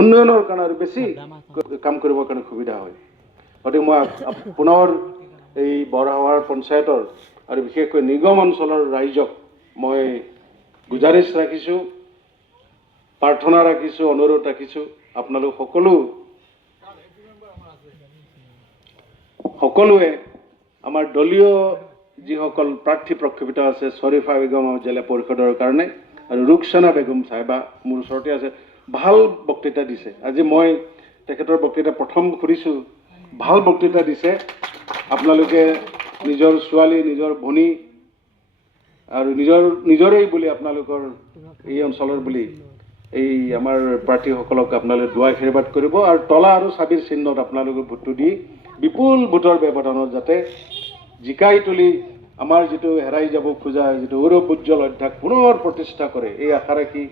উন্নয়নৰ কাৰণে আৰু বেছি কাম কৰিবৰ কাৰণে সুবিধা হয়। গতিকে মই পুনৰ এই বৰহাৱাৰ পঞ্চায়তৰ আৰু বিশেষকৈ নিগম অঞ্চলৰ ৰাইজক মই গুজাৰিছ ৰাখিছোঁ, প্ৰাৰ্থনা ৰাখিছোঁ, অনুৰোধ ৰাখিছোঁ, আপোনালোক সকলোৱে আমাৰ দলীয় যিসকল প্ৰাৰ্থী প্ৰক্ষেপিত আছে, শ্বৰীফা বেগম জিলা পৰিষদৰ কাৰণে আৰু ৰুকসানা বেগম চাহেবা মোৰ ওচৰতে আছে, ভাল বক্তৃতা দিছে। আজি মই তেখেতৰ বক্তৃতা প্ৰথম শুনিছোঁ, ভাল বক্তৃতা দিছে। আপোনালোকে নিজৰ ছোৱালী, নিজৰ ভনী আৰু নিজৰেই বুলি আপোনালোকৰ এই অঞ্চলৰ বুলি এই আমাৰ প্ৰাৰ্থীসকলক আপোনালোকে দুৱা আশীৰ্বাদ কৰিব আৰু তলা আৰু চাবিৰ চিহ্নত আপোনালোকে ভোটটো দি বিপুল ভোটৰ ব্যৱধানত যাতে জিকাই তুলি আমাৰ যিটো হেৰাই যাব খোজা যিটো গৌৰৱ উজ্জ্বল অধ্যাস পুনৰ প্ৰতিষ্ঠা কৰে, এই আশা ৰাখি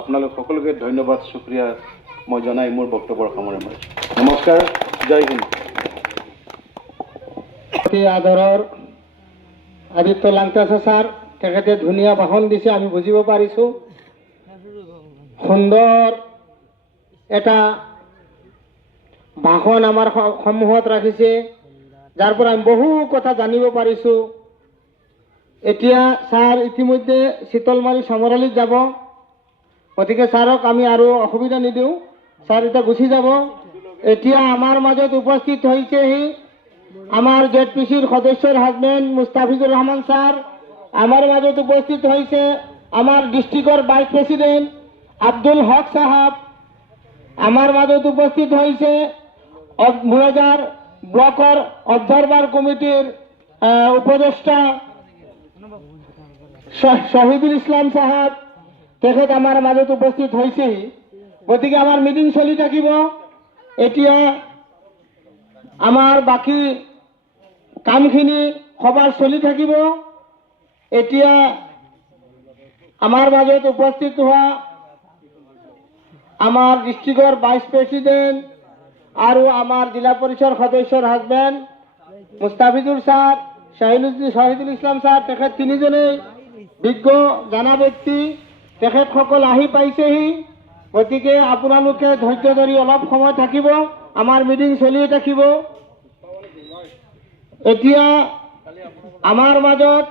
আপোনালোক সকলোকে ধন্যবাদ, শুক্ৰিয়া মই জনাই মোৰ বক্তব্যৰ সামৰণি মাৰিছোঁ। নমস্কাৰ, জয় হিন্দ। আদৰৰ আদিত্য লাংটাছা ছাৰ, তেখেতে ধুনীয়া ভাষণ দিছে, আমি বুজিব পাৰিছোঁ। সুন্দৰ এটা ভাষণ আমাৰ সন্মুখত ৰাখিছে, যাৰ পৰা আমি বহু কথা জানিব পাৰিছোঁ। এতিয়া ছাৰ ইতিমধ্যে চিতলমাৰী চামৰালীত যাব, গতিকে ছাৰক আমি আৰু অসুবিধা নিদিওঁ, ছাৰ এতিয়া গুচি যাব। এতিয়া আমাৰ মাজত উপস্থিত হৈছেহি আমাৰ জেডপিচিৰ সদস্যৰ হাজবেণ্ড মুস্তাফিজুৰ ৰহমান ছাৰ, আমাৰ মাজত উপস্থিত হৈছে আমাৰ ডিষ্ট্ৰিক্টৰ ভাইচ প্ৰেচিডেণ্ট আব্দুল হক সাহাব, আমাৰ মাজত উপস্থিত হৈছে মুৰাজাৰ ব্লকৰ অবজাৰভাৰ কমিটিৰ উপদেষ্টা শহীদুল ইছলাম সাহাব, তেখেত আমাৰ মাজত উপস্থিত হৈছেহি। গতিকে আমাৰ মিটিং চলি থাকিব। এতিয়া আমাৰ বাকী কামখিনি সভাৰ চলি থাকিব। এতিয়া আমাৰ মাজত উপস্থিত হোৱা আমাৰ ডিষ্ট্ৰিক্টৰ ভাইচ প্ৰেচিডেণ্ট আৰু আমাৰ জিলা পৰিষদ সদস্যৰ husband Mustafizur sir, Shahidul Islam sir, তেখেত তিনিজনেই বিজ্ঞ জানা ব্যক্তি, তেখেতসকল আহি পাইছেহি। গতিকে আপোনালোকে ধৈৰ্য ধৰি অলপ সময় থাকিব, আমাৰ মিটিং চলিয়ে থাকিব। এতিয়া আমাৰ মাজত